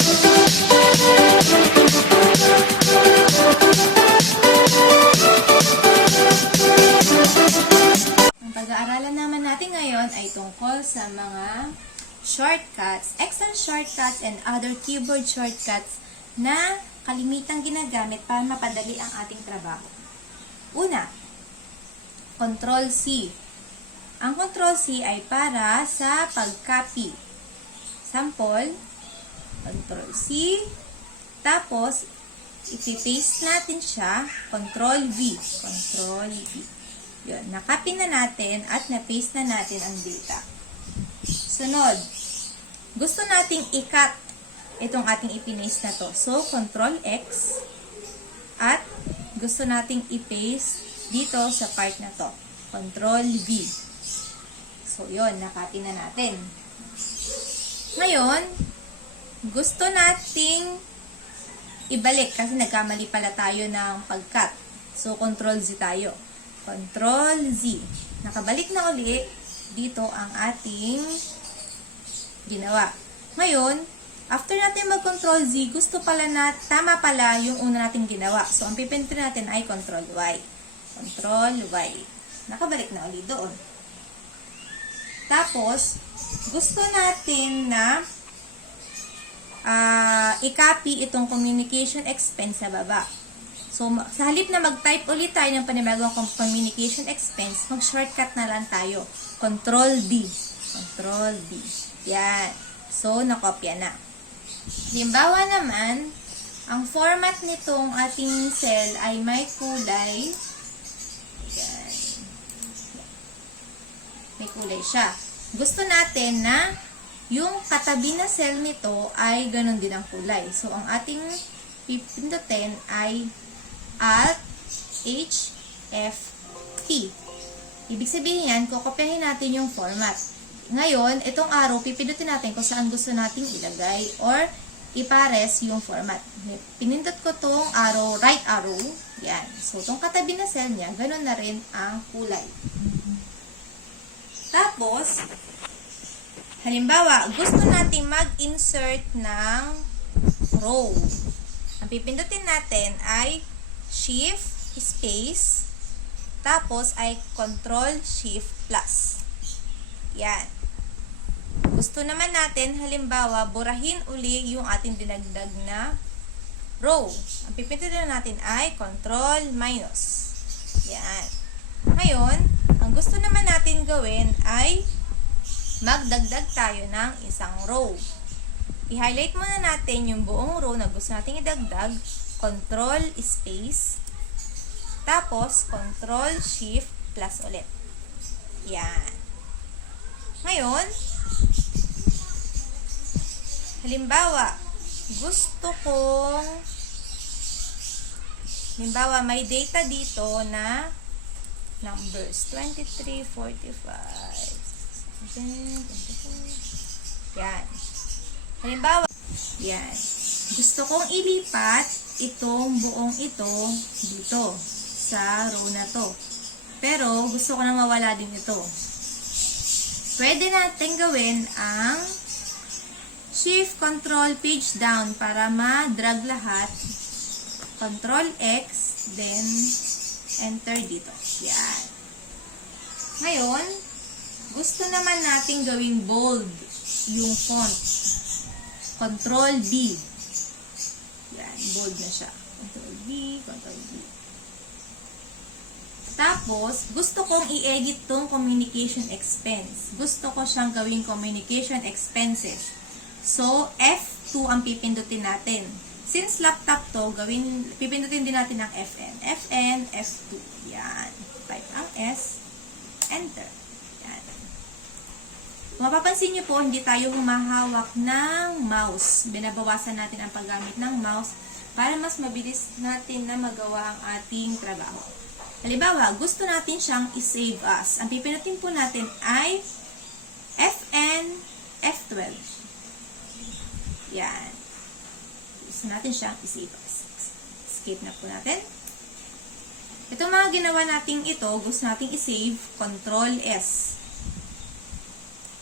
Ang pag-aaralan naman natin ngayon ay tungkol sa mga shortcuts, Excel shortcuts, and other keyboard shortcuts na kalimitang ginagamit para mapadali ang ating trabaho. Una, Control-C. Ang Control-C ay para sa pag-copy. Sample, Control-C, tapos ipipaste natin siya, Control-V. Control-V. Yun, nakopy na natin at na-paste na natin ang data. Sunod, gusto nating i-cut itong ating ipipaste na to. So, Control-X at gusto nating i-paste dito sa part na to. Control-V. So, yun, nakopy na natin. Ngayon, gusto nating ibalik kasi nagkamali pala tayo ng pag-cut. So, Control-Z tayo. Control-Z. Nakabalik na uli dito ang ating ginawa. Ngayon, after natin mag-Control-Z, gusto pala na tama pala yung una nating ginawa. So, ang pipindutin natin ay Control-Y. Control-Y. Nakabalik na uli doon. Tapos, gusto natin na i-copy itong communication expense sa baba. So, sa halip na mag-type ulit tayo ng panibagong communication expense, mag-shortcut na lang tayo. Control-D. Control-D. Yan. So, nakopya na. Halimbawa naman, ang format nitong ating cell ay may kulay. Yan. May kulay siya. Gusto natin na yung katabi na cell nito ay ganun din ang kulay. So, ang ating pipindutin ay Alt, H, F, T. Ibig sabihin yan, kukopyahin natin yung format. Ngayon, itong arrow, pipindutin natin kung saan gusto nating ilagay or ipares yung format. Pinindot ko tong arrow, right arrow. Yan. So, itong katabi na cell niya, ganun na rin ang kulay. Tapos, halimbawa, gusto nating mag-insert ng row. Ang pipindutin natin ay Shift, Space, tapos ay Control, Shift, Plus. Yan. Gusto naman natin, halimbawa, burahin uli yung ating dinagdag na row. Ang pipindutin natin ay Control, Minus. Yan. Ngayon, ang gusto naman natin gawin ay magdagdag tayo ng isang row. I-highlight muna natin yung buong row na gusto nating idagdag. Control, Space. Tapos, Control, Shift, Plus ulit. Yan. Ngayon, halimbawa, gusto kong halimbawa, may data dito na numbers. 23, 45, 24. Yan. Halimbawa, yan. Gusto kong ilipat itong buong ito dito sa row na to. Pero, gusto ko nang mawala din ito. Pwede natin gawin ang Shift, Control, Page Down para ma-drag lahat. Control X, then Enter dito. Yan. Ngayon, gusto naman natin gawing bold yung font. Control B. Yan, bold na siya. Control B, Control B. Tapos, gusto kong i-edit tong communication expense. Gusto ko siyang gawing communication expenses. So, F2 ang pipindutin natin. Since laptop to, pipindutin din natin ang FN. FN, F2. Yan. Type ang S. Enter. Yan. Kung mapapansin nyo po, hindi tayo humahawak ng mouse. Binabawasan natin ang paggamit ng mouse para mas mabilis natin na magawa ang ating trabaho. Halimbawa, gusto natin siyang i-save as. Ang pipindutin po natin ay FN, F12. Yan. Gusto natin siyang i-save as. Escape na po natin. Itong mga ginawa nating ito, gusto nating i-save, Control S.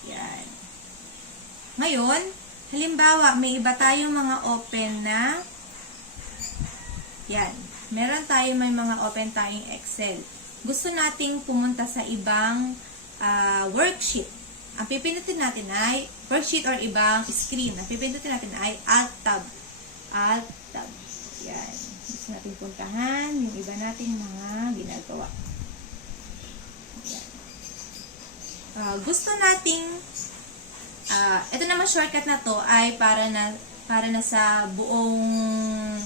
Yan. Ngayon, Halimbawa, may iba tayong mga open na, yan, meron tayo may mga open tayong Excel. Gusto nating pumunta sa ibang worksheet. Ang pipindutin natin ay worksheet or ibang screen. Ang pipindutin natin ay Alt-Tab. Alt-Tab. Yan. Gusto natin puntahan yung iba nating mga ginagawa. Yan. Gusto nating ito naman shortcut na to ay para na sa buong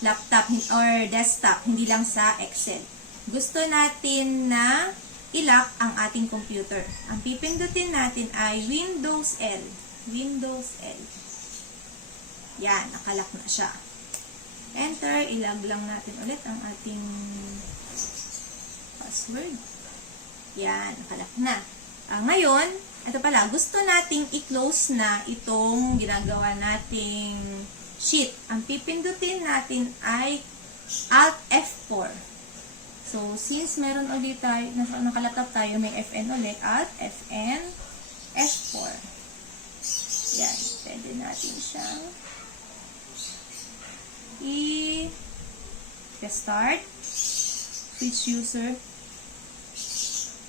laptop or desktop, hindi lang sa Excel. Gusto natin na i-lock ang ating computer. Ang pipindutin natin ay Windows L. Windows L. Yan, nakalock na siya. Enter, ilag lang natin ulit ang ating password. Yan, nakalock na. Ngayon, ito pala, gusto nating i-close na itong ginagawa nating sheet. Ang pipindutin natin ay Alt F4. So, since meron ulit tayo, nakalaptop tayo, may Fn ulit, Alt Fn F4. Yan, pwede natin siyang i-start, switch user,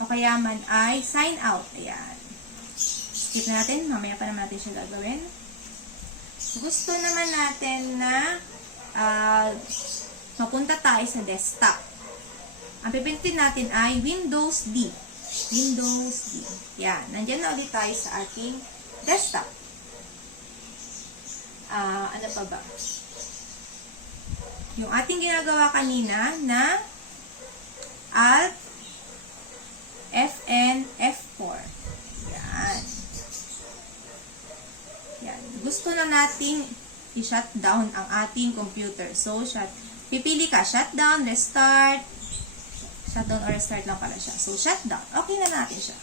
o kaya man ay sign out. Ayan. Skip natin, mamaya pa naman natin siya gagawin. Gusto naman natin na mapunta tayo sa desktop. Ang pipindutin natin ay Windows D. Windows D. Yan. Nandiyan na ulit tayo sa ating desktop. Ano pa ba? Yung ating ginagawa kanina na Alt Fn F4. Yan. Yan. Gusto na nating i-shutdown ang ating computer. So, pipili ka, shutdown, restart, shutdown or restart lang pala siya. So, shutdown. Okay na natin siya.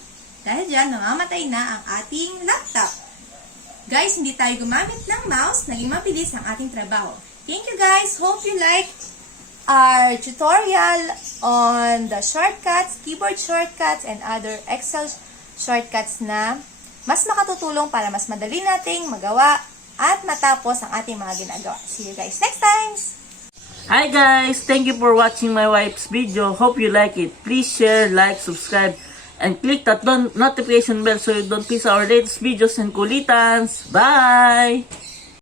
Dahil dyan, namamatay na ang ating laptop. Guys, hindi tayo gumamit ng mouse. Naging mabilis ang ating trabaho. Thank you guys. Hope you like our tutorial on the shortcuts, keyboard shortcuts, and other Excel shortcuts na mas makatutulong para mas madali nating magawa at matapos ang ating mga ginagawa. See you guys next time! Hi guys! Thank you for watching my wife's video. Hope you like it. Please share, like, subscribe, and click that notification bell so you don't miss our latest videos and kulitans. Bye!